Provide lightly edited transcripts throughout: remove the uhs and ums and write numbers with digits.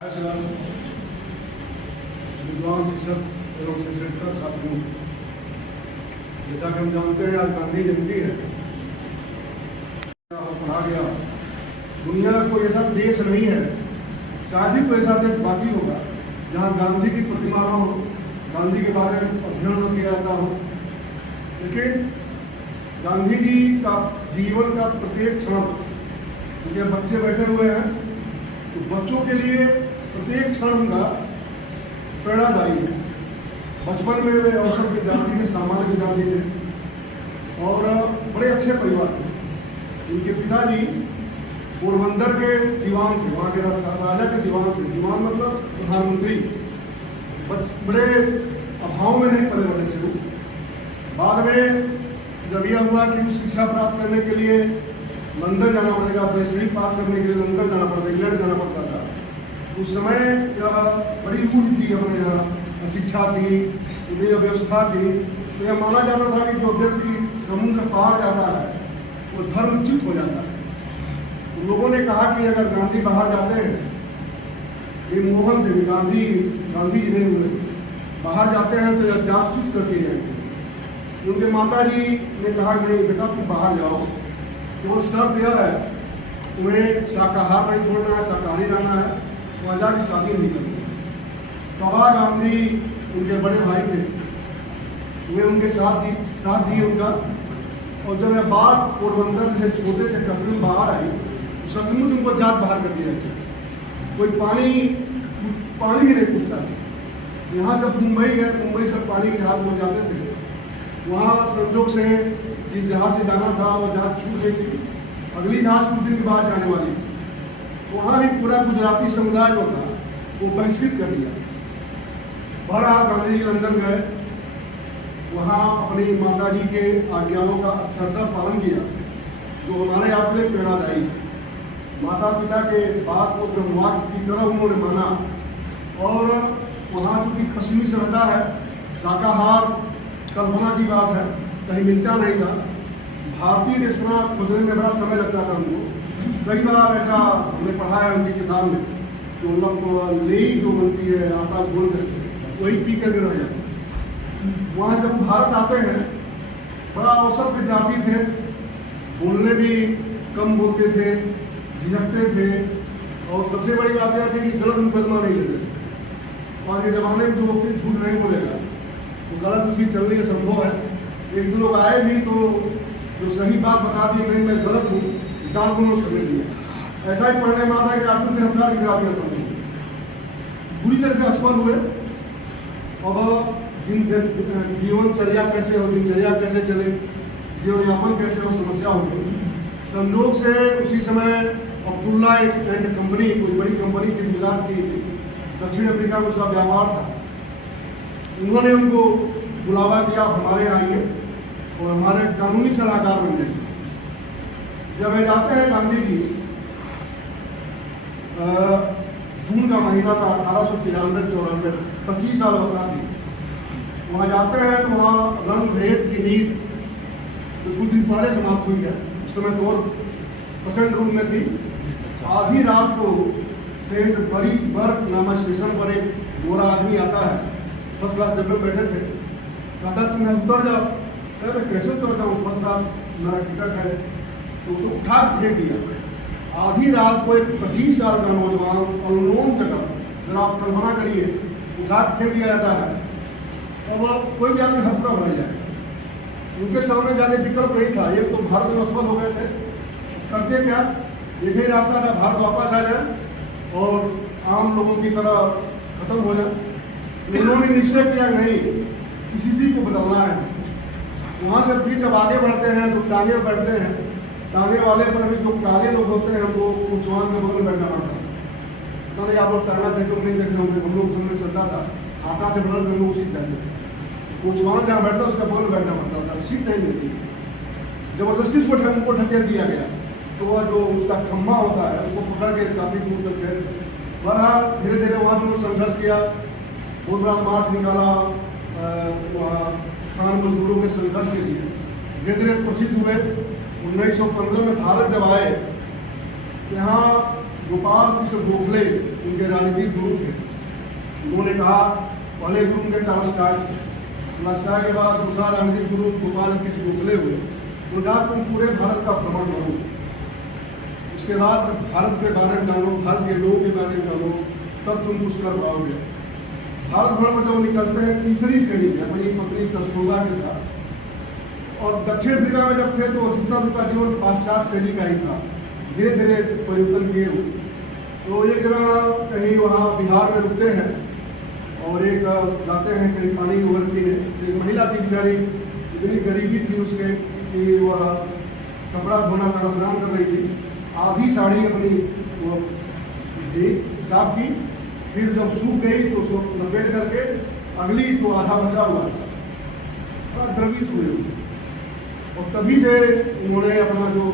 विद्वान शिक्षक एवं शिक्षकेतर साथियों, जैसा कि हम जानते हैं आज गांधी जयंती है। पढ़ा गया दुनिया का कोई ऐसा देश नहीं है, शायद ही कोई ऐसा देश बाकी होगा जहां गांधी की प्रतिमा न हो, गांधी के बारे में अध्ययन न किया जाता हो। लेकिन गांधी जी का जीवन का प्रत्येक क्षण, क्योंकि बच्चे बैठे हुए हैं तो बच्चों के लिए प्रत्येक क्षण उनका प्रेरणादायी है। बचपन में वे औसत विद्यार्थी थे, सामान्य विद्यार्थी थे और बड़े अच्छे परिवार थे। इनके पिताजी पोरबंदर के दीवान थे, वहाँ के राजा के दीवान थे। दीवान मतलब प्रधानमंत्री। बड़े अभाव में नहीं पले बड़े शुरू। बाद में जब यह हुआ कि उस शिक्षा प्राप्त करने के लिए लंदन जाना पड़ेगा, PhD पास करने के लिए लंदन जाना पड़ता, इंग्लैंड जाना पड़ता था। उस समय यह बड़ी रूढ़ थी, अपने यहाँ शिक्षा थी, उनकी व्यवस्था थी। तो यह माना जाता था कि जो व्यक्ति समुद्र पार जाता है वो धर्मच्युत हो जाता है। तो लोगों ने कहा कि अगर गांधी बाहर जाते हैं, ये मोहन थे, गांधी जी नहीं हुए, बाहर जाते हैं तो यह जातच्युत करके जाएंगे। उनके माता जी ने कहा नहीं बेटा तुम बाहर जाओ, केवल शर्त यह है तुम्हें शाकाहार नहीं छोड़ना है, शाकाहारी रहना है, वहाँ जाकर शादी नहीं करनी। कबा गांधी उनके बड़े भाई थे, वे उनके साथ दिए उनका। और जब यह बात पोरबंदर से छोटे से कस्बे में बाहर आई तो सचमुच उनको जात बाहर कर दिया गया। कोई पानी भी नहीं पूछता था। यहाँ से मुंबई गए, मुंबई से पानी के जहाज में जाते थे। वहाँ संजोग से जिस जहाज से जाना था वो जहाज छूट गई थी, अगली जहाज कुछ दिन के बाद जाने वाली थी। वहाँ भी पूरा गुजराती समुदाय जो था वो बहिष्कृत कर दिया। बहरहाल गांधी जी लंदन गए, वहाँ अपनी माता जी के आज्ञाओं का अक्षरशः पालन किया, जो हमारे आप लिए प्रेरणादायी है। माता पिता के बात को ब्रह्मवाक्य की तरह उन्होंने माना। और वहाँ चूंकि पश्चिमी सभ्यता है, शाकाहार कल्पना की बात है, कहीं मिलता नहीं था। भारतीय रेस्तरां खोजने में बड़ा समय लगता था उनको। कई बार ऐसा हमने पढ़ा है उनकी किताब में कि मतलब ले जो बनती है आटा गोल करके वही पी करके रह जाते। वहाँ जब भारत आते हैं, बड़ा औसत विद्यार्थी थे, बोलने भी कम बोलते थे, झिझकते थे। और सबसे बड़ी बात यह थी कि गलत मुकदमा नहीं लेते थे। आज के ज़माने में जो वकील झूठ नहीं बोलेगा तो गलत उसकी चलनी असंभव है। एक दो लोग आए भी तो जो सही बात बता दी नहीं मैं गलत हूँ, डांट को नोट करने दिया। ऐसा ही पढ़ने में आता है कि आपको गिरफ्तार गिरा दिया था, बुरी तरह से असफल हुए। अब जीवनचर्या कैसे हो, दिनचर्या कैसे चले, जीवन यापन कैसे हो, समस्या हो गई। संयोग से उसी समय अब्दुल्ला एंड कंपनी, कोई बड़ी कंपनी की मिलाद की दक्षिण अफ्रीका में उसका व्यापार था। उन्होंने उनको बुलावा दिया, हमारे यहाँ आइए और हमारे कानूनी सलाहकार बन गए। जब वे जाते हैं गांधी जी, जून का महीना था 1893-94, 25 साल अवस्था थी। वहाँ जाते हैं तो वहाँ रंग भेद की नीति तो कुछ दिन पहले समाप्त हुई है। उस समय तो और प्रचंड रूप में थी। आधी रात को सेंट मरीजबर्ग नामक स्टेशन पर एक गोरा आदमी आता है, फर्स्ट क्लास डब्बे में बैठे थे। कहता तुम्हें उतर जाओ। मैं कैसे उतर जाऊँ, फर्स्ट क्लास मेरा टिकट है। तो उठा फेंक दिया। आधी रात को एक 25 साल का नौजवान और नोन जगह, जरा आप कल्पना करिए, उठा फेंक दिया जाता है। अब कोई भी आदमी हफ्ता भर जाए, उनके सामने ज़्यादा विकल्प नहीं था। एक तो भारत में असफल हो गए थे, करते क्या, एक ही रास्ता था, भारत वापस आ जाए और आम लोगों की तरह खत्म हो जाए। उन्होंने निश्चय किया नहीं, किसी चीज़ को बदलना है। वहाँ से फिर जब आगे बढ़ते हैं तो टांगे बैठते हैं, टांगे वाले पर भी जो काले लोग होते हैं वो कुचवान के बगल में बैठना पड़ता है। पता नहीं आप लोग टांगा देखे नहीं देखे होंगे, हम लोग समय चलता था, आटा से बदल हम लोग उसी से कुचवान जहाँ बैठता उसका बगल में बैठना पड़ता था, सीट नहीं मिलती। जबरदस्ती उसको ठकेल दिया गया तो वह जो उसका खम्भा होता है उसको पकड़ के काफ़ी दूर तक गए। बहरहाल धीरे धीरे वहाँ भी संघर्ष किया, बहुत बड़ा मार्च निकाला खान मजदूरों के संघर्ष के लिए। धीरे धीरे प्रसिद्ध हुए। 1915 में भारत जब आए, यहाँ गोपाल कृष्ण गोखले उनके राजनीतिक गुरु थे। उन्होंने कहा, पहले गुरु उनके टालस्टॉय के बाद दूसरा राजनीतिक गुरु गोपाल कृष्ण गोखले हुए। उन्होंने कहा तुम पूरे भारत का भ्रमण करो, उसके बाद भारत के बारे में जानो, भारत के लोगों के बारे में जानो, तब तुम कुछ कर पाओगे। भारत भर में जब निकलते हैं तीसरी श्रेणी में अपनी पत्नी कस्तूरबा के साथ, और दक्षिण अफ्रीका में जब थे तो अधिकतर उनका जीवन पाश्चात्य शैली का ही था, धीरे धीरे परिवर्तन किए हुए। तो एक जगह कहीं वहाँ बिहार में रुकते हैं और एक जाते हैं कहीं पानी उभर पीने। एक महिला थी बेचारी, इतनी गरीबी थी उसके कि वह कपड़ा धोना का स्नान कर रही थी, आधी साड़ी अपनी वो साफ की, फिर जब सूख गई तो उसको लपेट करके अगली तो आधा बचा हुआ था, थोड़ा द्रवित हुए। और तभी से उन्होंने अपना जो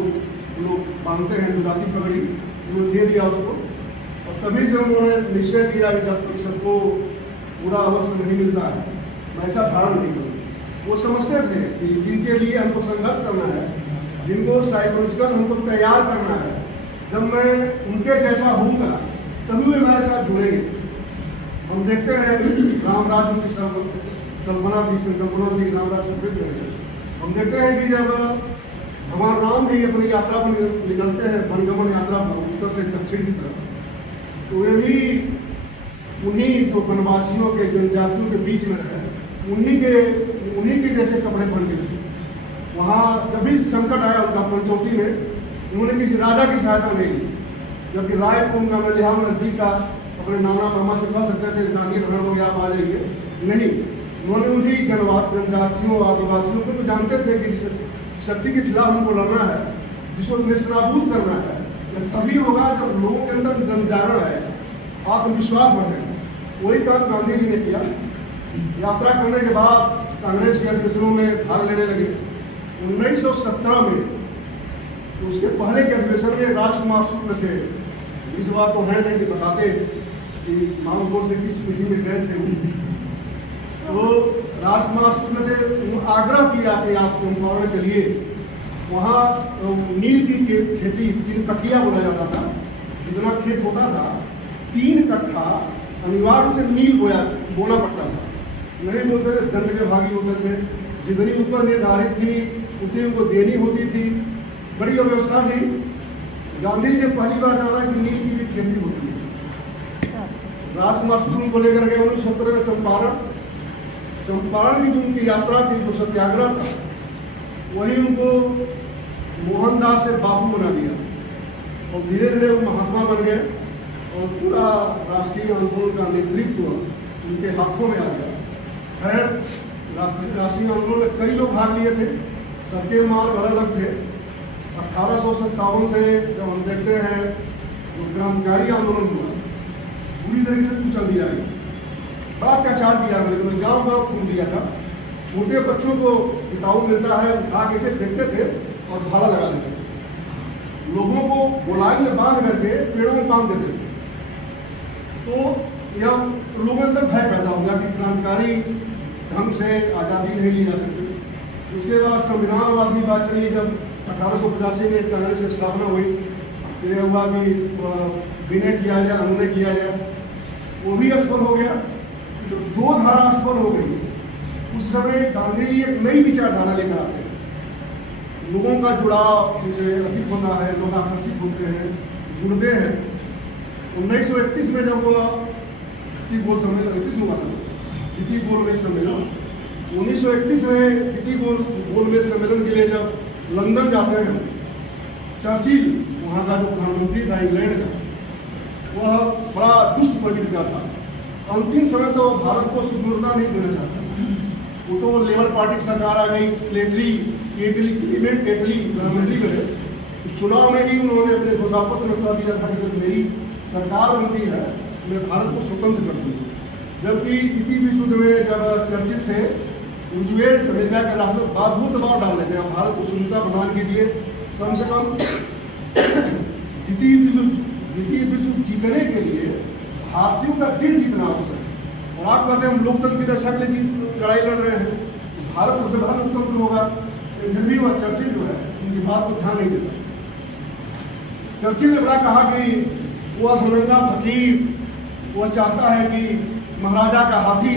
लोग बांधते हैं गुजराती पगड़ी वो दे दिया उसको, और तभी से उन्होंने निश्चय किया कि जब तक सबको पूरा अवश्य नहीं मिलता है मैं ऐसा धारण नहीं करूँ। वो समझते थे कि जिनके लिए हमको संघर्ष करना है, जिनको साइकोलॉजिकल हमको तैयार करना है, जब मैं उनके जैसा होऊंगा तभी वे हमारे साथ जुड़ेंगे। हम देखते हैं रामराज की सब कल्पना थी, संकल्पना थी, रामराज समृद्ध। हम देखते हैं कि जब भगवान राम भी अपनी यात्रा पर निकलते हैं, वनगमन यात्रा पर उत्तर से दक्षिण की तरफ, तो वे भी उन्हीं जो वनवासियों के जनजातियों के बीच में रहे, उन्हीं के जैसे कपड़े पहन के थे। वहाँ जब भी संकट आया उनका पंचवटी में, उन्होंने किसी राजा की सहायता नहीं ली, जबकि रायपुर का लिहाज नजदीक था, अपने नाना मामा से कह सकते थे जानिए घर हो गया आप आ जाइए, नहीं। उन्होंने उन्हीं जनजातियों आदिवासियों को तो जानते थे कि जिस शक्ति के खिलाफ उनको लड़ना है, जिसको निस्नाबूद करना है, तभी होगा जब लोगों के अंदर जनजागरण है, आत्मविश्वास बढ़ेगा। वही काम गांधी जी ने किया। यात्रा करने के बाद कांग्रेस के अधिवेशनों में भाग लेने लगे। 1917 में तो उसके पहले के अधिवेशन में राजकुमार शुक्ल थे, इस बात तो है नहीं कि बताते कि माउंटबोर से किस पीढ़ी में गए थे। तो राजकुमार शुक्ल ने आग्रह किया कि आप चंपारण चलिए, वहाँ नील की खेती 3 कट्ठिया बोला जाता था, जितना खेत होता था 3 कट्ठा अनिवार्य से नील बोना पड़ता था। नहीं बोलते थे, दंड के भागी होते थे, जितनी ऊपर निर्धारित थी उतनी उनको देनी होती थी, बड़ी व्यवस्था थी। गांधी जी ने पहली बार जाना कि नील की भी खेती होती है। राजकुमार शुक्ल को लेकर गए 1917 में चंपारण की जो उनकी यात्रा थी, जो सत्याग्रह था, वही उनको मोहनदास से बापू बना दिया, और धीरे धीरे वो महात्मा बन गए, और पूरा राष्ट्रीय आंदोलन का नेतृत्व उनके हाथों में आ गया। खैर, राष्ट्रीय आंदोलन में कई लोग भाग लिए थे, सबके मार्ग अलग अलग थे। 1857 से जब हम देखते हैं जो क्रांतिकारी आंदोलन हुआ, पूरी तरीके से कुचल दिया गया, बड़ा अत्याचार किया गया, गाँव गाँव खून दिया था। छोटे बच्चों को किताब मिलता है, उठा के से फेंकते थे और भाला लगा देते थे। लोगों को गोलाई में बांध करके पेड़ों में बांध देते थे। तो यह लोगों के अंदर भय पैदा हो गया कि क्रांतिकारी ढंग से आज़ादी नहीं ली जा सकती। उसके बाद संविधानवाद की बात चली, जब 1885 में कांग्रेस की स्थापना हुई, तो यह हुआ कि विनय किया जाए, अनुनय किया जाए, वो भी असफल हो गया। तो 2 धारा असफल हो गई। उस समय गांधी जी एक नई विचारधारा लेकर आते हैं, लोगों का जुड़ाव से अधिक होता है, लोग आकर्षित होते हैं, जुड़ते हैं। 1931 में जब द्वितीय गोल सम्मेलन 1931 में द्वितीय गोलमेज सम्मेलन के लिए जब लंदन जाते हैं, चर्चिल वहाँ का जो प्रधानमंत्री था इंग्लैंड का, वह बड़ा दुष्ट प्रवृत्ति का था। अंतिम समय तो भारत को स्वतंत्रता नहीं देना चाहता, वो तो लेबर पार्टी की सरकार आ गई, क्लीमेंट एटली प्रधानमंत्री बने। चुनाव में ही उन्होंने अपने घोषणापत्र में कह दिया था कि जब मेरी सरकार बनती है मैं भारत को स्वतंत्र कर दूँगी। जबकि द्वितीय विश्व युद्ध में जब चर्चिल थे, रूजवेल्ट अमेरिका के राष्ट्रपति बहुत दबाव डाल रहे थे, आप भारत को स्वतंत्रता प्रदान कीजिए, कम से कम द्वितीय विश्व युद्ध जीतने के लिए भारतीयों का दिल जीतना आवश्यक है। और आप कहते हैं हम लोकतंत्र की रक्षा के लिए लड़ाई लड़ रहे हैं, भारत सबसे बड़ा लोकतंत्र होगा, फिर भी वह चर्चिल जो है उनकी बात को ध्यान नहीं देता। चर्चिल ने बड़ा कहा कि वो अधरंगा फकीर वो चाहता है कि महाराजा का हाथी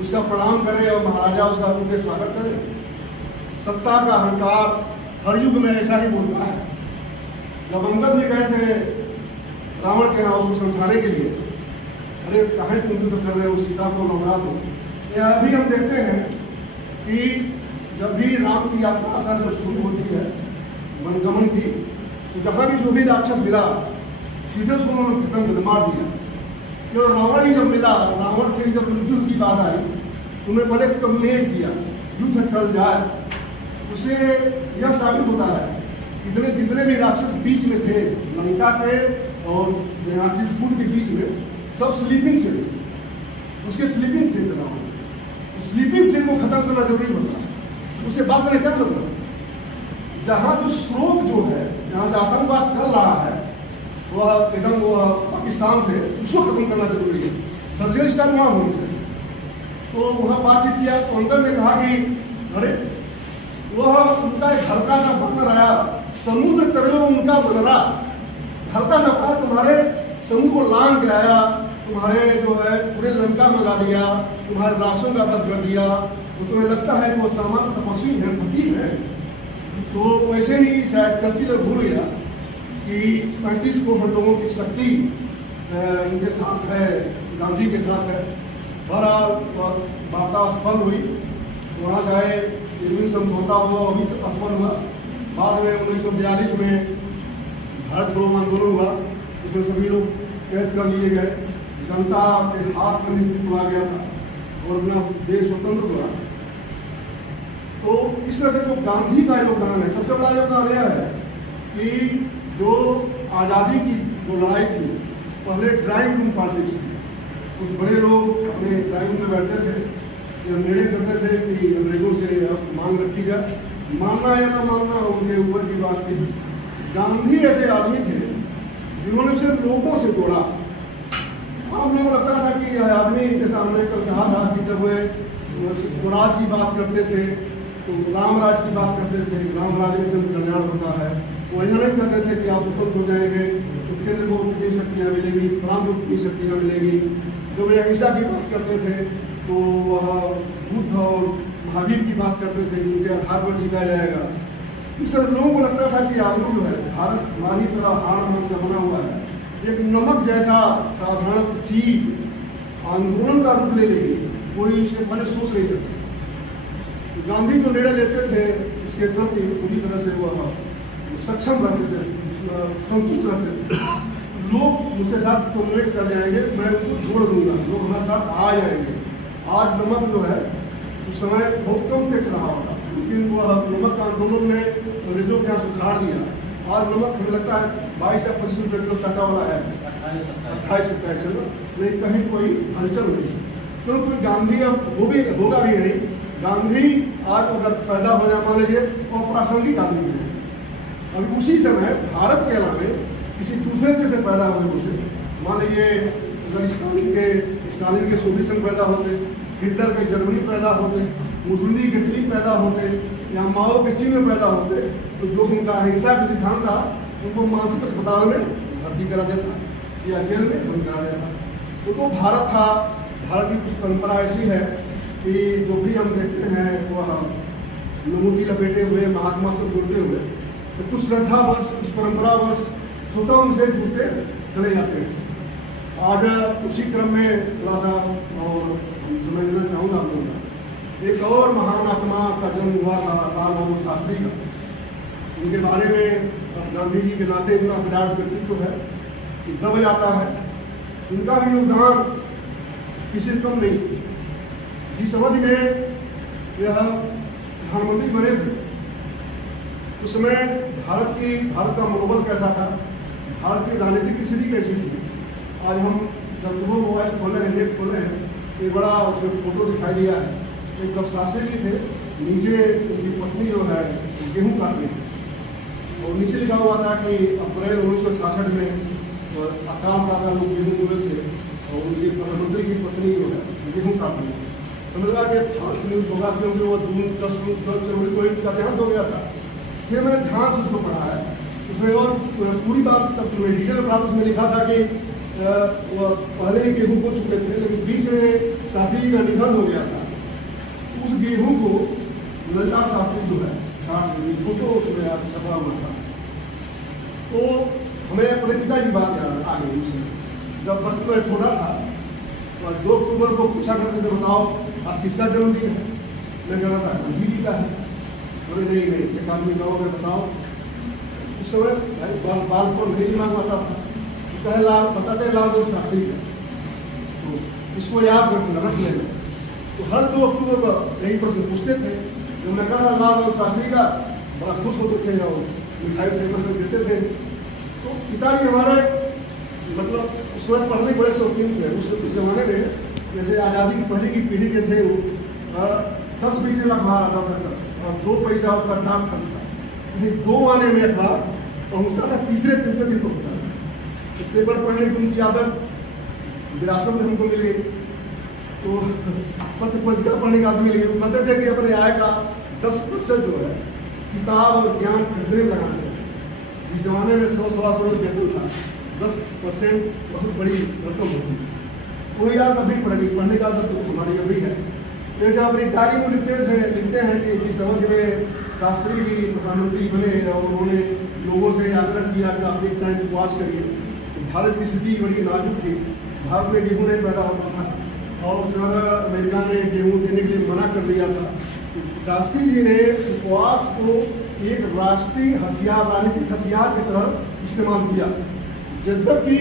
उसका प्रणाम करे और महाराजा उसका उनके स्वागत करे। सत्ता का अहंकार हर युग में ऐसा ही बोलता है। जब अंगद भी गए थे रावण के यहाँ उसको समझाने के लिए, अरे कहाँ तुम युद्ध कर रहे हो, सीता को लौटा दो। अभी हम देखते हैं कि जब भी राम की यात्रा सर जब शुरू होती है वनगमन की, तो जहाँ भी जो भी राक्षस मिला सीधे उसको उन्होंने खत्म मार दिया। क्यों? रावण ही जब मिला, रावण से जब युद्ध की बात आई, उन्हें पहले कम्युनेट किया, युद्ध टल जाए। उससे यह साबित होता है इतने जितने भी राक्षस बीच में थे लंका के और चित्रकूट के बीच में, सब स्लीपिंग से उसके स्लीपिंग थे। रावण स्लीपिंग से को खत्म करना जरूरी होता है। उससे बात करने क्या मतलब, जहाँ जो स्रोत जो है, जहाँ से आतंकवाद चल रहा है, वह एकदम वो पाकिस्तान से, उसको खत्म करना जरूरी है। सर्जिकल स्ट्राइक वहाँ होनी चाहिए। तो वहाँ बातचीत किया तो अंदर ने कहा कि अरे वह उनका एक हल्का सा बंदर आया, समुद्र तरलो उनका बनरा, हल्का सा कहा तुम्हारे समुद्र को लांग के आया, तुम्हारे जो है पूरे लंका में ला दिया, तुम्हारे राष्ट्रों का वध कर दिया। तो तुम्हें लगता है कि वो सामान्य तपस्वी है, फकीर है। तो वैसे ही शायद चर्चिल भूल गया कि 35 करोड़ लोगों की शक्ति इनके साथ है, गांधी के साथ है। बहरहाल वार्ता असफल हुई, वहाँ से आए, इरविन समझौता हुआ, अभी असफल हुआ। बाद में 1942 में भारत छोड़ो आंदोलन हुआ, उसमें सभी लोग कैद कर लिए गए, जनता के हाथ में नेतृत्व आ गया था और अपना देश स्वतंत्र हुआ। तो इस तरह से जो गांधी का योगदान है, सबसे बड़ा योगदान यह है कि जो आज़ादी की जो लड़ाई थी, पहले ड्राइंग रूम पॉलिटिक्स थी। कुछ बड़े लोग अपने ड्राइंग रूम में बैठते थे, निर्णय करते थे कि अंग्रेजों से मांग रखी जाए, मानना या ना मानना उनके ऊपर की बात थी। गांधी ऐसे आदमी थे जिन्होंने उसे लोगों से जोड़ा। आम लोगों को लगता था कि यह आदमी, जैसा हमने कल कहा था कि जब वे स्वराज की बात करते थे तो राम राज की बात करते थे, राम राज में जन कल्याण होता है। वो यह नहीं कहते थे कि आप स्वतंत्र हो जाएंगे तो केंद्र को कितनी शक्तियाँ मिलेंगी, प्रांत को कितनी शक्तियाँ मिलेंगी। जब वे अहिंसा की बात करते थे तो वह बुद्ध और महावीर की बात करते थे कि उनके आधार पर जीता जाएगा। इस तरह लोगों को लगता था कि आदमी जो है भारत हमारी तरह हाड़ मांस का बना हुआ है, एक नमक जैसा साधारण चीज आंदोलन का रूप ले लेगी, कोई उसके पहले सोच नहीं सकता। तो गांधी जो निर्णय लेते थे उसके प्रति पूरी तरह से वह सक्षम रहते थे, संतुष्ट रहते थे। लोग मुझसे साथ कम्युनिकेट कर जाएंगे, मैं उनको जोड़ दूंगा, लोग हमारे साथ आ जाएंगे। आज नमक जो है उस समय बहुत कम टैक्स रहा होगा, लेकिन वह नमक आंदोलन ने अंग्रेजों के यहाँ सुधार दिया। आज नमक हमें लगता है 22 या 25 रुपये किलो टाटा वाला है, 28-27 नहीं, कहीं कोई हलचल नहीं। तो कोई गांधी अब वो भी होगा भी नहीं। गांधी आज अगर पैदा हो जाए, मान लीजिए, और प्रासंगिक आदमी है, अभी उसी समय भारत के अलावा किसी दूसरे देश में पैदा हुए होते, मान लीजिए अगर स्टालिन के सोवियत संघ पैदा होते, हिटलर के जर्मनी पैदा होते, मुसोलिनी के इटली पैदा होते, या माओ के चीन में पैदा होते, तो जो उनका अहिंसा का सिद्धांत था उनको मानसिक अस्पताल में भर्ती करा देता या जेल में बंद करा देता। तो भारत था। भारत की कुछ परंपरा ऐसी है कि जो भी हम देखते हैं वह विभूति लपेटे हुए, महात्मा से जुड़ते हुए, तो कुछ श्रद्धावश, कुछ परंपरावश स्वतः उनसे जुड़ते चले जाते हैं। आज उसी क्रम में थोड़ा सा और समझना चाहूँगा आप लोगों का, एक और महान आत्मा का जन्म हुआ था लाल बहादुर शास्त्री का। उनके बारे में गांधी जी के नाते इतना विराट व्यक्तित्व है कि दब जाता है। उनका भी योगदान किसी कम नहीं। जिस अवधि में यह प्रधानमंत्री बने थे उस समय भारत का मनोबल कैसा था, भारत की राजनीतिक स्थिति कैसी थी। आज हम जब सुबह मोबाइल खोले हैं, नेट खोले हैं, एक बड़ा उसमें फोटो दिखाई दिया है। एक जब शास्त्री जी थे, नीचे उनकी पत्नी जो है गेहूँ काट रही थी और नीचे लिखा हुआ था कि अप्रैल 1966 में अकाल दादा लोग गेहूँ बोले थे और उनकी प्रधानमंत्री की पत्नी जो है गेहूँ काट रही थी। तो लगा कि फ्रांस न्यूज़ होगा, क्योंकि वो 10 जनवरी को इनका देहांत हो गया था। फिर मैंने ध्यान से उसको पढ़ा है उसमें और पूरी बात तब डिटेल में उसमें लिखा था कि पहले ही गेहूँ बो चुके थे, लेकिन बीच में शास्त्री जी का निधन हो गया था। उस गेहूँ को ललिता शास्त्री जो है फोटो उसमें छपा हुआ था। तो हमें अपने पिताजी बात याद आ गई उससे, जब बचपन में छोटा था तो 2 अक्टूबर को पूछा करते थे बताओ आज किसका जन्मदिन है, मैं कह रहा था गांधी जी का है। बोले नहीं एक आदमी गाँव में बताओ। उस समय बाल पर नहीं दिमाग आता था, तो कहे लाल बताते लाल बहादुर शास्त्री का, तो इसको याद रख लेना। तो हर 2 अक्टूबर को यही प्रश्न पूछते थे। तो मैं कहा लाल बहादुर शास्त्री का, बड़ा खुश होते थे और मिठाई फेमस देते थे। तो पिताजी हमारे मतलब उस समय पढ़ने के बड़े शौकीन थे। उस जमाने में जैसे आज़ादी की पहले की पीढ़ी के थे, वो 10 पैसे का अखबार आता था सर, और 2 पैसा उसका डाक खर्च था। यानी 2 आने में अखबार पहुँचता था, तीसरे दिन पहुँचता था। तो पेपर पढ़ने की उनकी आदत विरासत में हमको मिली। तो पत्र पत्रिका पढ़ने का आदमी मिली। वो कहते थे कि अपने आय का 10% जो है किताब और ज्ञान खरीदने में लगाना है। इस जमाने में 100-125 रुपये वेतन था, 10% बहुत बड़ी रकम होती है। कोई यार अभी पढ़ने का आदत तो हमारी अभी है। तो जब अपनी डायरी में लिखते हैं कि जिस अवधि में शास्त्री जी प्रधानमंत्री बने और उन्होंने लोगों से आग्रह किया कि आप एक टाइम उपवास करिए, तो भारत की स्थिति बड़ी नाजुक थी। भारत में गेहूँ नहीं पैदा होता था और सर अमेरिका ने गेहूँ देने के लिए मना कर दिया था। तो शास्त्री जी ने उपवास को एक राष्ट्रीय हथियार, राजनीतिक हथियार की तरह इस्तेमाल किया। यद्यपि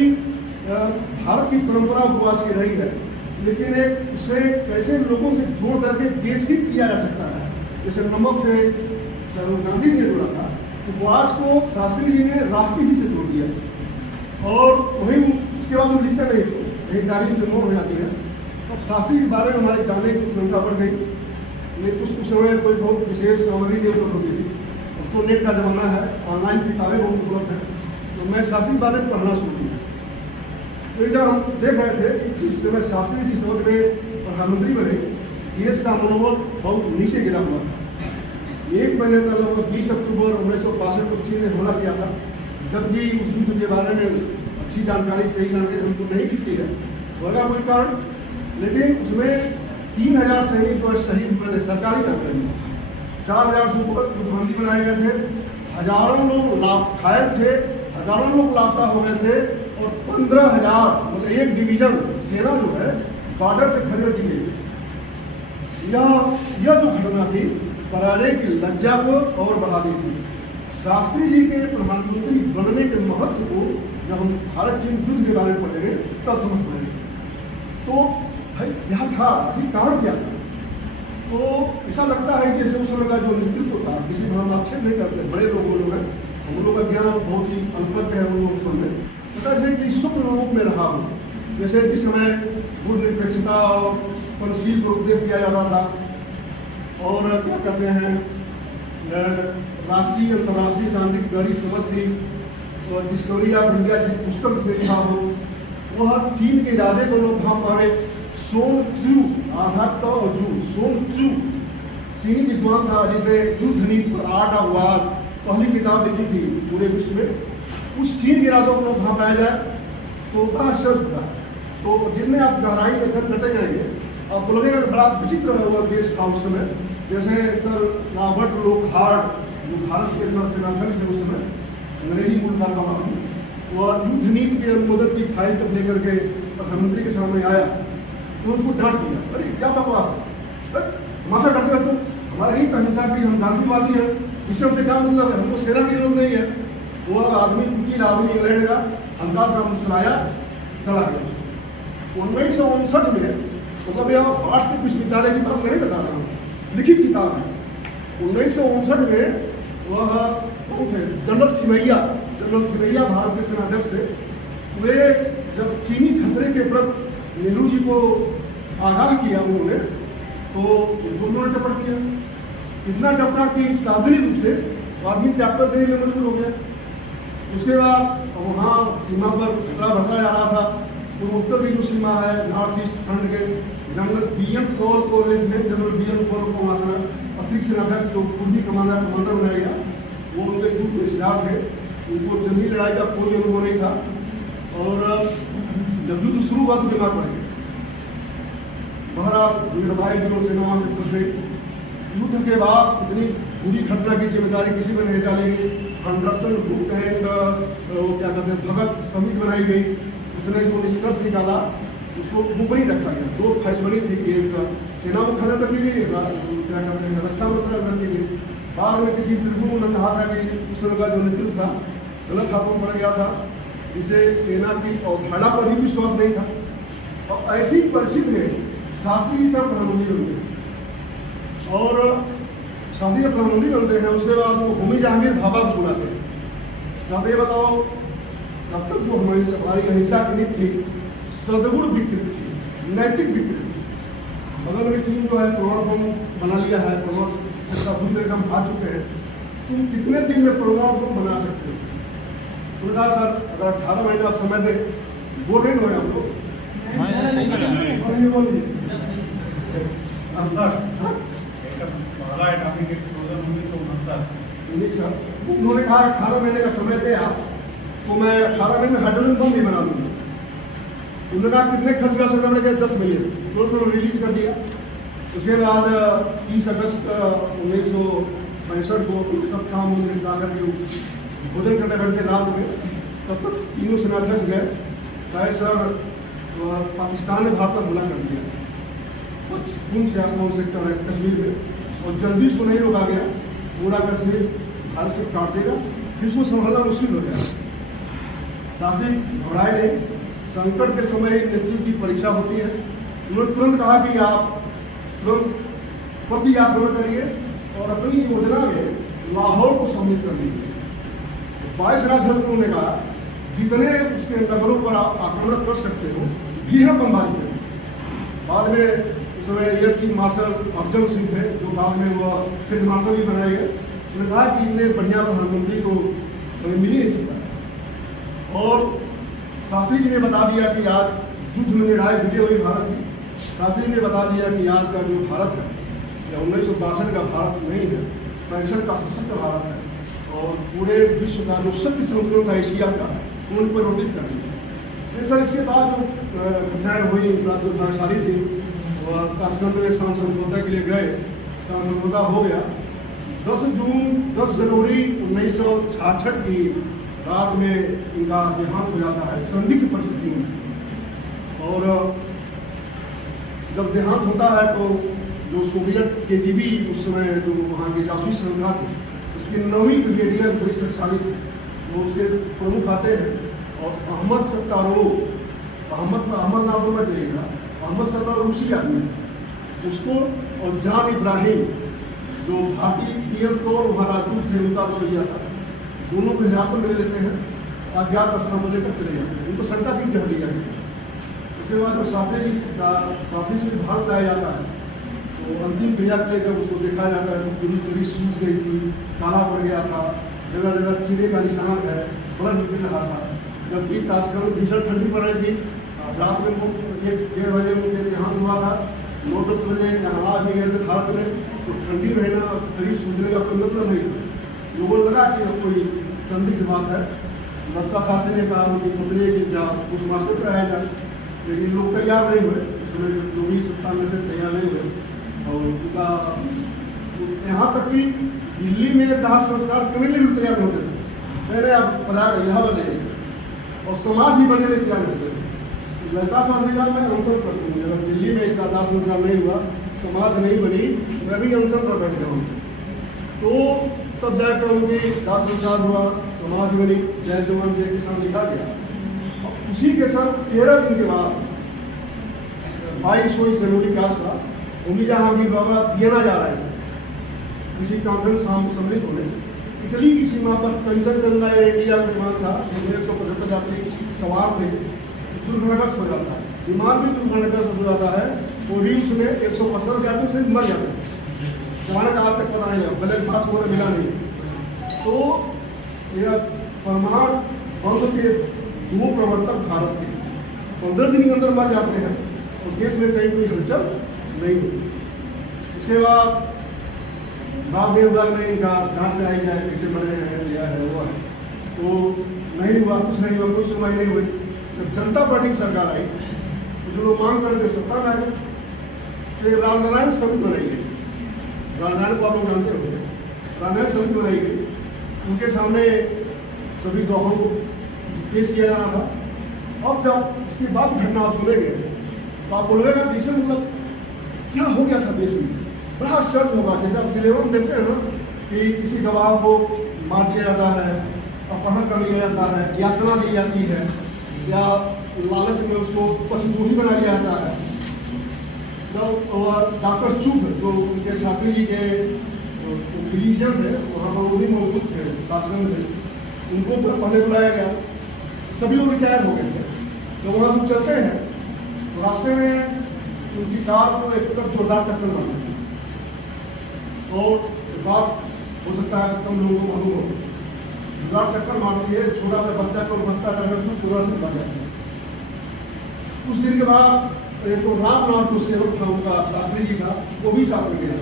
भारत की परंपरा उपवास की रही है, लेकिन एक उसे कैसे लोगों से जोड़ करके देश हित किया जा सकता है। जैसे नमक से गांधी जी ने जोड़ा था, उपवास को शास्त्री जी ने राष्ट्रीय हित से जोड़ दिया। और वही उसके बाद वो लिखते नहीं थे, एक डायरी में जमा हो जाती है। अब शास्त्री के बारे में हमारे जानने की क्षमता बढ़ गई, लेकिन उस समय कोई बहुत विशेष सामग्री नहीं उपलब्ध होती थी। अब तो नेट का जमाना है, ऑनलाइन किताबें बहुत उपलब्ध हैं। तो मैं शास्त्री के बारे में पढ़ना शुरू किया। तो जब हम देख रहे थे कि जिस समय शास्त्री जी समझ में प्रधानमंत्री बने, देश का मनोबल बहुत नीचे गिरा हुआ था। 1 महीने तक लगभग 20 अक्टूबर 1962 को चीन ने हमला किया था। जबकि उस युद्ध के बारे में अच्छी जानकारी, सही जानकारी हमको नहीं मिलती है, होगा कोई कारण, लेकिन उसमें 3000 सैनिक जो शहीद हुए थे सरकारी नौकरी में। 4000 से ऊपर युद्धबंदी बनाए गए थे। हजारों लोग घायल थे, हजारों लोग लापता हो गए थे और 15,000 मतलब एक डिवीजन सेना जो है बॉर्डर से खदेड़ दी गई। यह जो घटना थी पराजय की लज्जा को और बढ़ा दी थी। शास्त्री जी के प्रधानमंत्री बनने के महत्व को जब हम भारत चीन युद्ध के बारे में पढ़ेंगे तब समझ पाएंगे। तो भाई क्या था, अभी कारण क्या था? तो ऐसा लगता है कि जैसे उस समय का जो नेतृत्व था, किसी पर हम आक्षेप नहीं करते, बड़े लोग हैं, हम लोगों का ज्ञान बहुत ही अल्पक है उन लोगों समय, पता है कि स्वप्न रूप में रहा हो। जैसे जिस समय गुणनिरपेक्षता और पंचशील पर उपदेश दिया जाता था, और क्या कहते हैं राष्ट्रीय अंतर्राष्ट्रीय तांत्रिक गहरी समझ थी, और डिस्कवरी ऑफ इंडिया से पुस्तक से लिखा हो, वह चीन के इरादे को लोग भाप पावे। सोन चू, आधा क और जू, सोन चू चीनी विद्वान था जिसे युद्ध नीति पर आर्ट ऑफ वार पहली किताब लिखी थी पूरे विश्व में। उस चीन के इरादों को भापाया जाए तो बड़ा आश्चर्य होता है। तो जिनमें आप गहराई में करते जाएंगे, आप बोलोगे बड़ा विचित्र हुआ देश था उस समय। जैसे सर रॉबर्ट लोकहार्ट जो भारत के सर सेनाध्यक्ष थे उस समय, अंग्रेजी मूल का था, वह युद्ध नीति के अनुमोदन की फाइल तक लेकर के प्रधानमंत्री के सामने आया तो उसको डांट दिया, अरे क्या बकवास है, तमाशा करते हो तुम, हमारे ही अहिंसा की, हम गांधीवादी हैं, इससे हमसे क्या मतलब है, हमको सेना की जरूरत नहीं है। वो आदमी कुछ आदमी इंग्लैंड का अंदाज का मुस्कुराया, चला गया। 1959 में, मतलब यह वार्षिक विश्वविद्यालय की बात मैं नहीं बता रहा हूँ, लिखित किताब है। 1959 में वह कौन थे, जनरल थिमैया भारत के सेनाध्यक्ष थे। वे जब चीनी खतरे के प्रति नेहरू जी को आगाह किया उन्होंने, तो उन्होंने टपट दिया। इतना टपटा कि सावधानी रूप से आदमी त्यागपत्र देने में मजबूर हो गया। उसके बाद वहाँ सीमा पर खतरा बढ़ता जा रहा था। पूर्वोत्तर की जो सीमा है, नॉर्थ ईस्ट फ्रंट के जनरल BM कौल को वहाँ से अतिरिक्त सेनाध्यक्ष जो पूर्वी कमांडर बनाया गया, वो उनके दूर रिश्तेदार थे। उनको जंगी लड़ाई का कोई अनुभव नहीं था, और जब युद्ध शुरू हुआ तो बीमार पड़ गए। बहरहाल निर्भय वीरों सेना से कुछ गई। युद्ध के बाद इतनी बुरी घटना की जिम्मेदारी किसी पर नहीं डाली गई। अंडरसन ग्रुप एंड वो क्या कहते हैं भगत समिति बनाई गई। उसने जो निष्कर्ष निकाला उसको ऊपरी रखा गया। 2 फाइल बनी थी, एक सेना मुख्यालय रखी गई, क्या कहते हैं रक्षा मंत्रालय रखी गई। बाद में किसी इंटरव्यू में कहा था कि उस समय का जो नेतृत्व था गलत हाथों में पड़ गया था, जिसे सेना की अवधारणा पर ही विश्वास नहीं था। और ऐसी परिस्थिति में शास्त्री जी सर प्रधानमंत्री बनते और शास्त्री जी प्रधानमंत्री बनते हैं। उसके बाद वो होमी जहांगीर भाभा को बुलाते हैं, कहते ये बताओ तब तक जो हमारी अहिंसा की नीति थी सदगुण विकृत थी, नैतिक विकृत थी। बगल में चीन जो है परमाणु बम बना लिया है, परमाणु शक्ति पूरी तरह से हम हार चुके हैं, तुम कितने दिन में परमाणु बम बना सकते हो? उन्होंने कहा सर अगर 18 महीने आप समय दें। बोल रहे हो हमको उन्होंने कहा 18 महीने का समय दे आप, तो मैं 18 महीने हाइड्रोजन बम भी बना दूंगा। उन्होंने कहा कितने खर्च कर सकते? हमने कहा 10 मिलियन। उन्होंने रिलीज कर दिया। उसके बाद 30 अगस्त 1965 को सब काम उन्होंने जाकर के भोजन करने बैठे रात में। तब तक तीनों सेनाध्यक्ष गए, कहे सर पाकिस्तान ने भारत पर हमला कर दिया, कुछ पुंछ आसमान सेक्टर है कश्मीर में, और जल्दी उसको नहीं रोका गया, पूरा कश्मीर भारत से काट देगा, फिर उसको संभालना मुश्किल हो गया। शास्त्री घबराए नहीं। संकट के समय नेतृत्व की परीक्षा होती है। उन्होंने तुरंत कहा कि आप तुरंत प्रति याद करिए और अपनी योजना में लाहौर को सम्मिलित कर लीजिए। वायुसेनाध्यक्ष उन्होंने कहा जितने उसके नगरों पर आप आक्रमण कर सकते हो भीड़ बमबारी करें। बाद में उस समय air chief marshal Arjan Singh थे, जो बाद में वो फील्ड मार्शल भी बनाए गए। उन्होंने कहा कि इतने बढ़िया प्रधानमंत्री को कभी मिल ही नहीं सकता। और शास्त्री जी ने बता दिया कि आज युद्ध में लड़ाई विजय हुई भारत की। शास्त्री जी ने बता दिया कि आज का जो भारत है या 1962 का भारत नहीं है, 65 का सशक्त भारत है, और पूरे विश्व का जो शक्ति संतुलन था एशिया का उन परिवर्तित कर दिया। फिर सर इसके बाद जो घटनाएं हुई दुर्भाग्यशाली थी, और ताशकंद में शांति समझौता के लिए गए, शांति समझौता हो गया। 10 जनवरी 1966 की रात में इनका देहांत हो जाता है संदिग्ध परिस्थितियों में। और जब देहांत होता है तो जो सोवियत KGB उस समय जो वहाँ के जासूसी संस्था थे, उसके 9वीं ब्रिगेडियर वरिष्ठशाली थे, वो उसके प्रमुख आते हैं। और अहमद सत्तारोव, अहमद नाम तो मत जाइएगा, अहमद सत्तारोव रूसी आदमी उसको, और जान इब्राहिम जो भारतीय टीयर वहाँ राजदूत थे, उनका रसोईया था, दोनों को हिरासत में ले लेते हैं, अज्ञात स्थान पर लेकर चले जाते हैं। उनको सट्टा भी कर दिया गया। उसके बाद जब शास्त्री जी का काफी से भारत लाया जाता है तो अंतिम क्रिया के लिए जब उसको देखा जाता है तो पूरी शरीर सूझ गई थी, काला पड़ गया था, जगह जगह कीड़े का निशान है, ब्लड निकल रहा था। जब भी ताशकंद भीषण ठंडी पड़ रही थी, रात में वो 1-1:30 बजे उनके देहांत हुआ था। 9-10 बजे यहाँ आ भी गए थे भारत में, तो ठंडी रहना शरीर सूझने का कोई मतलब नहीं था। लोगों को लगा कि कोई संदिग्ध बात है। बस्ता शास्त्री ने कहा उनकी पुत्री की क्या कुछ मास्टर कराया जाए, लेकिन लोग तैयार नहीं हुए। उस समय जो भी सत्ता में थे तैयार नहीं हुए। और उनका यहाँ तक कि दिल्ली में दाह संस्कार करने के लिए तैयार होते थे। पहले आप पधार इलाहाबाद ले जाइए, और समाज भी बनने के लिए तैयार होते थे। ललिता शास्त्री का मैं अनशन करती हूँ, जब दिल्ली में इतना दाह संस्कार नहीं हुआ, समाज नहीं बनी, मैं भी अनशन पर बैठ जाऊँ। तो तब जाकर उनके दाह संस्कार हुआ, समाज बनी, जय जवान जय किसान लिखा गया। और उसी के सर 13 दिन के बाद 22 जनवरी के आसपास होमी जहांगीर बाबा वियना जा रहे थे किसी कॉन्फ्रेंस सम्मिलित होने। इटली की सीमा पर कंचनजंगा एयर इंडिया विमान था, जिसमें 175 यात्री सवार थे, दुर्घटनाग्रस्त हो जाता है। विमान भी दुर्घटनाग्रस्त हो जाता है, और भी उसमें 175 यात्री से मर जाते हैं। जमाने का आज तक पता नहीं है, ब्लैक पास वगैरह मिला नहीं। तो यह परमाणु बम के 2 प्रवर्तक भारत के 15 दिन के अंदर मर जाते हैं, और देश में कहीं कोई हलचल नहीं होती। इसके बाद में हुआ नहीं, इनका जांच कराई जाए, कैसे बने हैं, यह है वो है। तो नहीं हुआ, कुछ नहीं हुआ, कोई सुनवाई नहीं हुई। जब जनता पार्टी की सरकार आई तो जो लोग मांग करके सत्ता में आए तो रामनारायण समिति बनाई गई। रामनारायण को आप लोग जानते होंगे, रामनारायण समिति बनाई गई, उनके सामने सभी दोषों को पेश किया जाना था। अब जब इसके बाद घटना आप सुनेंगे तो आप बोलेगा जैसे मतलब क्या हो गया था देश में, बड़ा आश्चर्य होगा। जैसे आप सिनेमा में देखते हैं ना कि किसी गवाह को मार दिया जाता है, अपहरण कर लिया जाता है, यातना दी जाती है, या लालच में उसको पशुद्रोही बना दिया जाता है। तो डॉक्टर चुप जो उनके साथी जी के फिजिशियन थे, वहाँ पर वो भी मौजूद थे, राजगंज थे, उनको पहले बुलाया गया। सभी लोग रिटायर हो गए थे। तो वहाँ से चलते हैं तो रास्ते में उनकी कार को एक तरफ जोरदार टक्कर मार दी। और बात हो सकता है कम लोगों को मालूम हो, जोरदार टक्कर मारती है, छोटा सा बच्चा को बचता टक्कर पूरा से बच जाता है। कुछ दिन के बाद एक तो रामनाथ जो सेवक था उनका, शास्त्री जी का, वो भी साथ में गया।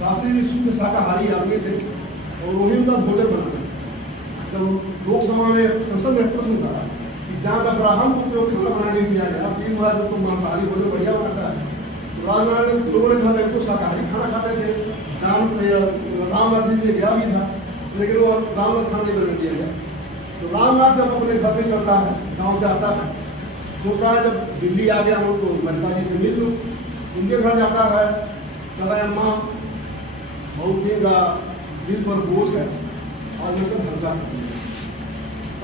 शास्त्री जी शुद्ध शाकाहारी आदमी थे और वही उनका भोजन बनाते थे। जब लोकसभा में संसद में प्रश्न था कि जहाँ तक ग्राहम को खाना बनाने दिया गया, तीन बार तो मांसाहारी भोजन बढ़िया बनाता है, तो रामनारायण लोगों ने कहा तो शाकाहारी खाना खाते थे। रामनाथ जी ने गया भी था, लेकिन वो रामनाथ खाना नहीं बनने दिया गया। तो रामनाथ जब अपने घर से चलता है, गाँव से आता है, सोचता है जब दिल्ली आ गया हूँ तो ललिता जी से मिल लूँ। उनके घर जाता है, कहता है अम्मा बहुत दिन का दिल पर बोझ है, आज मैं सब हल्का करती हूँ।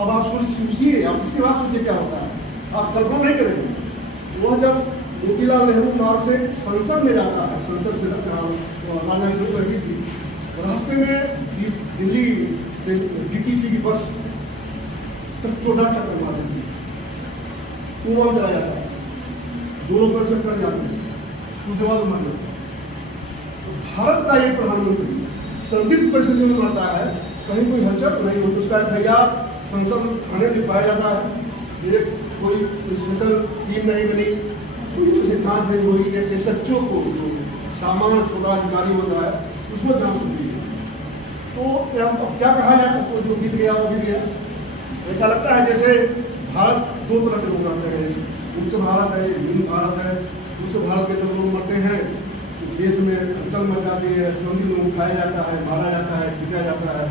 अब आप सोचिए, आप इसके बाद सोचिए क्या होता है, आप कल्पना नहीं करेंगे। वह जब मोतीलाल नेहरू मार्ग से संसद में जाता है, संसद में राजनाथ सिंह बैठी थी, रास्ते में दिल्ली डीटीसी की बस तक चोटा टक्कर मार देती है, कुआं चला जाता है, दोनों पर से कट जाते हैं, उसके बाद मर जाता है। तो भारत का एक प्रधानमंत्री संदिग्ध परिस्थितियों में मरता है, कहीं कोई हलचल नहीं होती, उसका एफआईआर संसद थाने में पाया जाता है। एक कोई स्पेशल टीम नहीं बनी, कोई उसे जांच नहीं हुई, एसएचओ को जो सामान्य छोटा अधिकारी होता है उसको जांच होती है। तो अब क्या कहा जाए, तो जो बीत गया वो बीत गया। ऐसा लगता है जैसे भारत दो तरह के लोग रहते हैं, उच्च भारत है, निम्न भारत है। उच्च भारत के जब लोग मरते हैं तो देश में हलचल मच जाती है, सभी लोग उठाया जाता है, मारा जाता है, पीटा जाता है,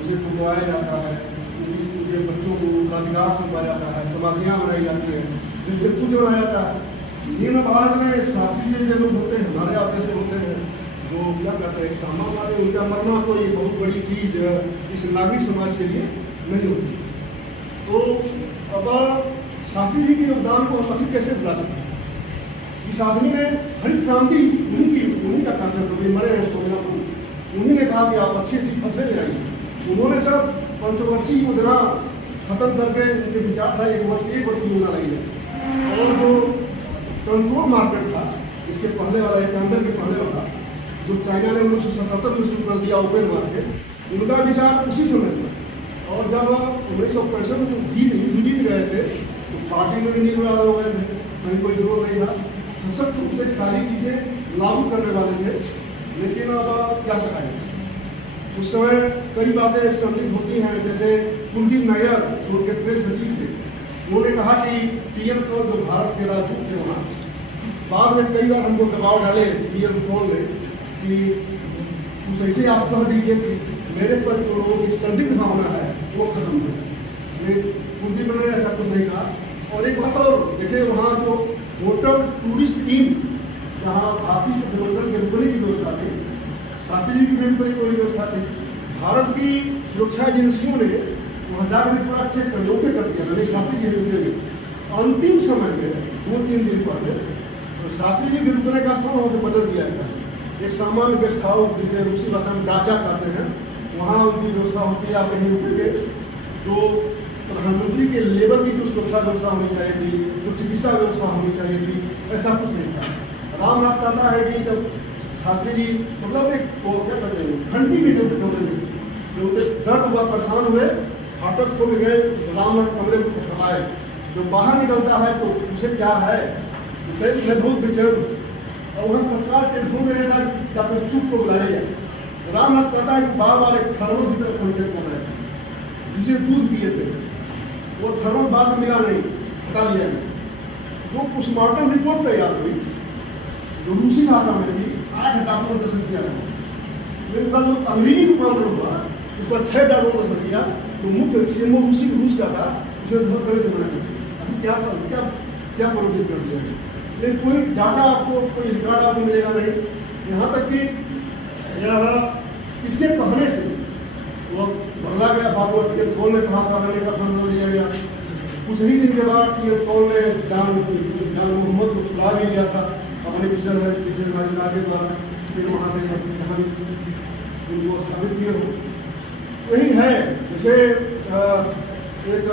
उसे फुटवाया जाता है, उनके बच्चों को उत्तराधिकार सौंपा जाता है, समाधियाँ बनाई जाती है, जिससे कुछ बनाया जाता है। निम्न भारत में शास्त्री जैसे लोग होते हैं, हमारे आप जैसे होते हैं, जो क्या कहते हैं सामान्य वाले, उनका मरना कोई बहुत बड़ी चीज इस नागरिक समाज के लिए नहीं होती। तो अब शास्त्री जी के योगदान को हम अभी कैसे भुला सकते हैं। इस आदमी ने हरित क्रांति उन्हीं का काम था, मरे हैं सोनियापुर, उन्हीं ने कहा कि आप अच्छी अच्छी फसलें ले आइए। उन्होंने सब पंचवर्षीय योजना खत्म करके उनके विचार था एक वर्ष योजना लगी है। और जो कंट्रोल मार्केट था, इसके पहले वाला एक अंदर के पहले वाला जो चाइना ने 1977 में शुरू कर दिया ओपन मार्केट, उनका विचार उसी समय था। और जब 1965 में जीत गए थे तो पार्टी में भी निर्विवाद हो गए थे, कहीं कोई विरोध नहीं था, सशक्त रूप से सारी चीजें लागू करने वाले थे। लेकिन अब क्या कहा जाए, उस समय कई बातें संदिग्ध होती हैं। जैसे कुलदीप नायर जो उनके प्रेस सचिव थे, उन्होंने कहा कि टीएम कौल जो भारत के राजदूत थे वहाँ, बाद में कई बार हमको दबाव डाले टीएम कौल ने कि उस ऐसे आप कह दीजिए कि मेरे पर जो लोगों की संदिग्ध भावना है वो खत्म हो जाए। कुलदीप ने ऐसा कुछ नहीं कहा। और एक बात और देखिए, वहाँ जो होटल टूरिस्ट इन जहाँ भारतीय प्रबंधन के रुकने की व्यवस्था थी, शास्त्री जी की भी रुकने की व्यवस्था थी, भारत की सुरक्षा एजेंसियों ने वहाँ जाकर पूरा चेक कर लोके कर दिया था, शास्त्री जी रुकने में। अंतिम समय में 2-3 दिन पहले शास्त्री जी के रुकने का स्थान वहाँ से बदल दिया गया है। एक सामान्य गेस्ट हाउस जिसे रूसी भाषा में डाचा कहते हैं, वहाँ उनकी व्यवस्था होती है। आप कहीं रुकेंगे, जो प्रधानमंत्री के लेवल की जो सुरक्षा व्यवस्था होनी चाहिए थी, जो चिकित्सा व्यवस्था होनी चाहिए थी, ऐसा कुछ नहीं था। रामनाथ कहता है कि जब शास्त्री जी मतलब एक वो क्या कहते हैं घंटी भी जो दर्द हुआ, परेशान हुए, फाटक खोल गए, रामनाथ कमरे में थमाए, जो बाहर निकलता है तो पूछे क्या है, मैं बहुत बेचैन। और वहाँ तत्काल टेलीफोन में रहना डॉक्टर चुप को बुलाया। रामनाथ कहता है कि बार बार एक खरगोश की तरफ संकेत कर रहे हैं। जिसे दूध पिए थे, वो थर्मल बाद में मिला नहीं, हटा लिया गया। जो पोस्टमार्टम रिपोर्ट तैयार हुई जो रूसी भाषा में थी, 8 डॉक्टरों ने दस्तखत किया था। इनका जो अंग्रेजी रूपांतरण हुआ उस पर 6 डॉक्टरों ने दस्तखत किया। जो मुख्य सीएमओ रूस का था, उसने दस्तखत करने से मना कर दिया। अभी क्या प्रवृत्ति कर दिया है, लेकिन कोई डाटा आपको, कोई रिकॉर्ड आपको मिलेगा नहीं। यहाँ तक कि इसके कहने से वो बदला गया, बाद में टीएम पॉल ने कहा था, मैंने का फंड दिया गया। कुछ ही दिन के बाद टीएम पॉल ने जान मोहम्मद को छुड़ा भी लिया था अपने किसी राजनेता के द्वारा, फिर वहाँ से जहाँ भी उनको स्थापित किए हो। वही है जैसे एक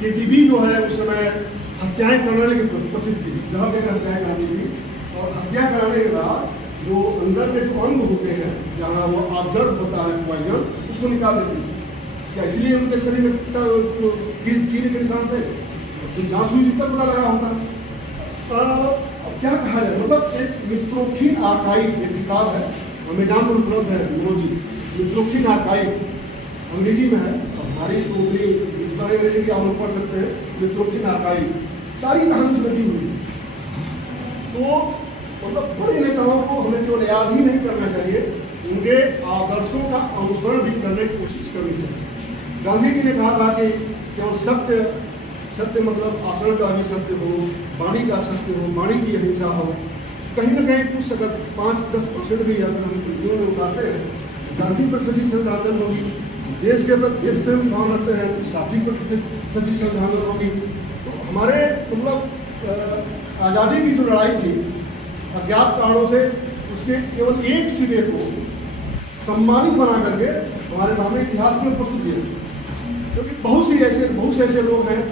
KGB जो है उस समय हत्याएं कराने की प्रसिद्ध थी, जहाँ देकर हत्याएं करानी थी, और हत्या कराने के बाद जो अंदर के जो अंग होते हैं, जहाँ वो ऑब्जर्व होता है पॉइजन, उसको निकाल देती थी। क्या इसलिए उनके शरीर में चीरे के निशान थे? तो जांच हुई तब पता लगा होता। क्या कहा जाए, मतलब एक मित्रोखीन आर्काइव एक किताब है, अमेज़न पर उपलब्ध है, गुरुजी मित्रोखीन आर्काइव अंग्रेजी में है, हमारी अंग्रेजी की आप लोग पढ़ सकते हैं। मित्रोखीन आर्काइव सारी कहानी उसमें दी हुई। तो मतलब बड़े नेताओं को हमें केवल याद ही नहीं करना चाहिए, उनके आदर्शों का अनुसरण भी करने की कोशिश करनी चाहिए। गांधी जी ने कहा था कि केवल सत्य मतलब आचरण का भी सत्य हो, वाणी का सत्य हो, वाणी की अहिंसा हो। कहीं ना कहीं कुछ अगर 5-10% भी अगर हम जीवन में उतारते हैं, गांधी पर सच्ची श्रद्धांजलि होगी, देश के प्रति देश प्रेम भाव रखते हैं, शास्त्री पर सच्ची श्रद्धांजलि होगी। तो हमारे मतलब आज़ादी की जो लड़ाई थी अज्ञात कारणों से, उसके केवल एक सिरे को सम्मानित बना करके हमारे सामने इतिहास में प्रस्तुत किया, क्योंकि बहुत से ऐसे लोग हैं,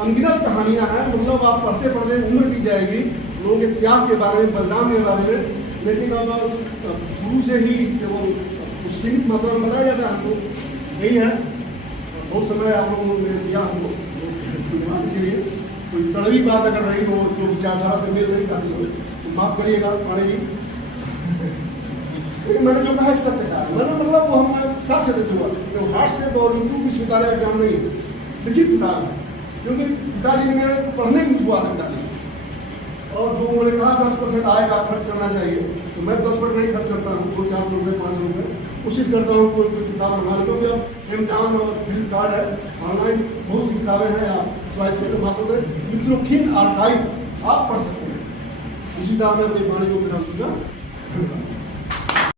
अनगिनत कहानियां हैं। मतलब आप पढ़ते पढ़ते उम्र बीत जाएगी लोगों के त्याग के बारे में, बलिदान के बारे में, लेकिन अब शुरू से ही केवल कुछ सीमित मात्रा में बताया जाता है हमको। यही है, बहुत समय आप लोगों ने दिया हमको धन्यवाद के लिए। कोई कड़वी बात अगर रही हो जो विचारधारा से मेल नहीं खाती हो तो माफ करिएगा पांडे जी। लेकिन मैंने जो कहा सत्य कहा, मैंने मतलब वो हम साक्ष्य देते हुआ तो हार्ट से बावजूद विश्वविद्यालय एग्जाम नहीं लिखित किताब है, क्योंकि पिताजी ने मेरे पढ़ने की हुआ था। और जो उन्होंने कहा 10% आएगा खर्च करना चाहिए, तो मैं 10% नहीं खर्च करता हूँ, 400 रुपये 500 रुपये कोशिश करता हूँ कोई किताब मंगा लो। क्योंकि अब एमजान और फ्लिपकार्ट है, ऑनलाइन बहुत सी किताबें हैं, आप चॉइस करके पा सकते हैं। मित्रोखीन आर्काइव आप पढ़ सकते हैं। इसी तरह मैं अपनी वाणी को विराम दूंगा। धन्यवाद।